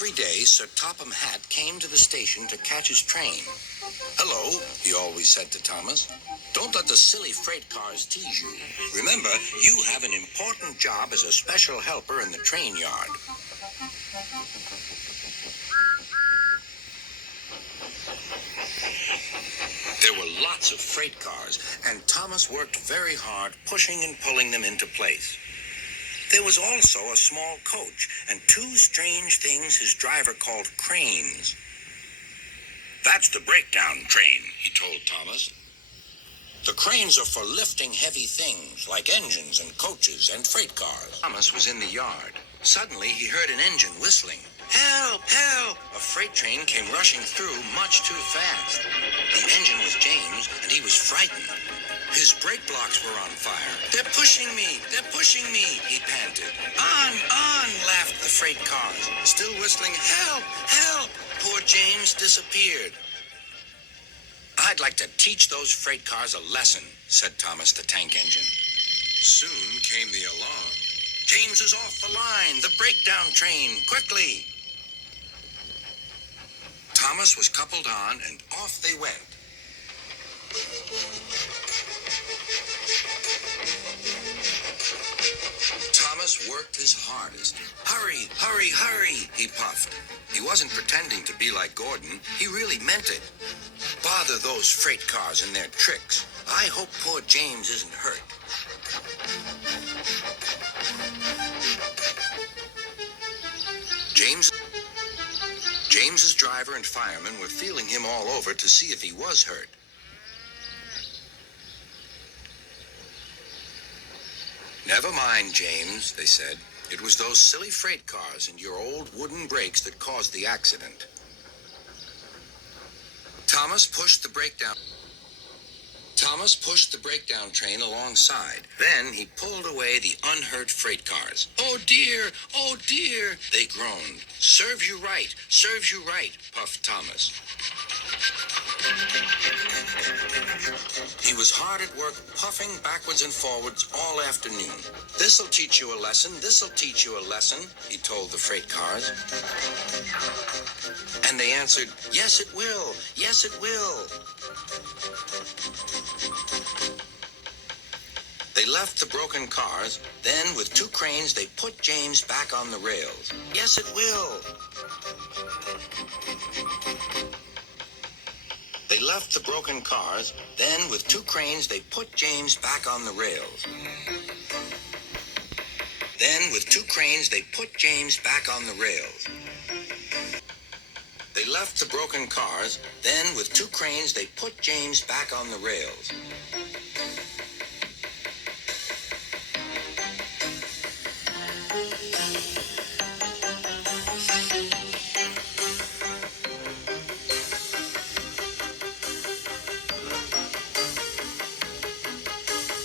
Every day, Sir Topham Hatt came to the station to catch his train. "Hello," he always said to Thomas. "Don't let the silly freight cars tease you. Remember, you have an important job as a special helper in the train yard." There were lots of freight cars, and Thomas worked very hard pushing and pulling them into place. There was also a small coach and two strange things his driver called cranes. "That's the breakdown train," he told Thomas. "The cranes are for lifting heavy things like engines and coaches and freight cars." Thomas was in the yard. Suddenly he heard an engine whistling. "Help! Help!" A freight train came rushing through much too fast. The engine was James, and he was frightened. His brake blocks were on fire. "They're pushing me! They're pushing me!" he panted. On, laughed the freight cars, still whistling, "Help! Help!" Poor James disappeared. "I'd like to teach those freight cars a lesson," said Thomas the tank engine. Soon came the alarm. "James is off the line! The breakdown train! Quickly!" Thomas was coupled on, and off they went. Thomas worked his hardest. "Hurry, hurry, hurry," he puffed. He wasn't pretending to be like Gordon. He really meant it. "Bother those freight cars and their tricks. I hope poor James isn't hurt." James's driver and firemen were feeling him all over to see if he was hurt. "Never mind, James," they said. "It was those silly freight cars and your old wooden brakes that caused the accident." Thomas pushed the breakdown train alongside. Then he pulled away the unhurt freight cars. "Oh dear, oh dear," they groaned. Serves you right, puffed Thomas. He was hard at work, puffing backwards and forwards all afternoon. "This'll teach you a lesson, he told the freight cars. And they answered, "Yes, it will, yes, it will." They left the broken cars. Then, with two cranes, they put James back on the rails. "Yes, it will." They left the broken cars. Then, with two cranes, they put James back on the rails. They left the broken cars. Then, with two cranes, they put James back on the rails.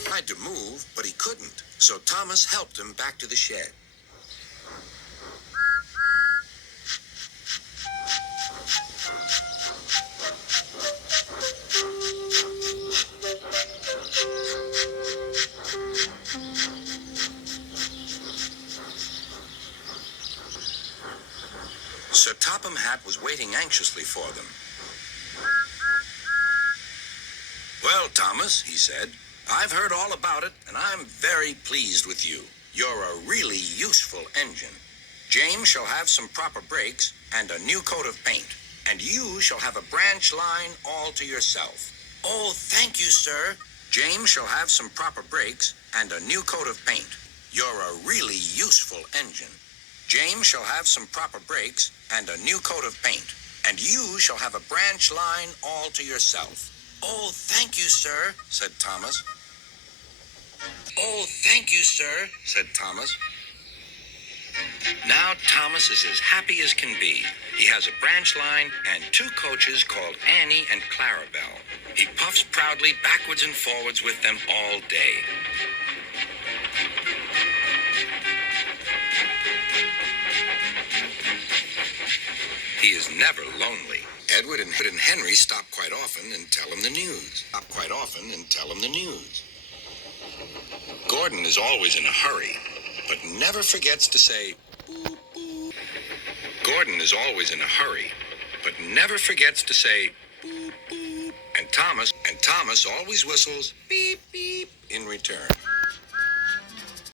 Tried to move, but he couldn't, so Thomas helped him back to the shed. Sir Topham Hatt was waiting anxiously for them. "Well, Thomas," he said, "I've heard all about it, and I'm very pleased with you. You're a really useful engine. James shall have some proper brakes and a new coat of paint, and you shall have a branch line all to yourself." "Oh, thank you, sir." "James shall have some proper brakes and a new coat of paint. You're a really useful engine. James shall have some proper brakes and a new coat of paint, and you shall have a branch line all to yourself." "Oh, thank you, sir," said Thomas. "Oh, thank you, sir," said Thomas. Now Thomas is as happy as can be. He has a branch line and two coaches called Annie and Clarabelle. He puffs proudly backwards and forwards with them all day. He is never lonely. Edward and Henry stop quite often and tell him the news. Gordon is always in a hurry, but never forgets to say, "Boop, boop." Gordon is always in a hurry, but never forgets to say beep beep. And Thomas always whistles beep beep in return.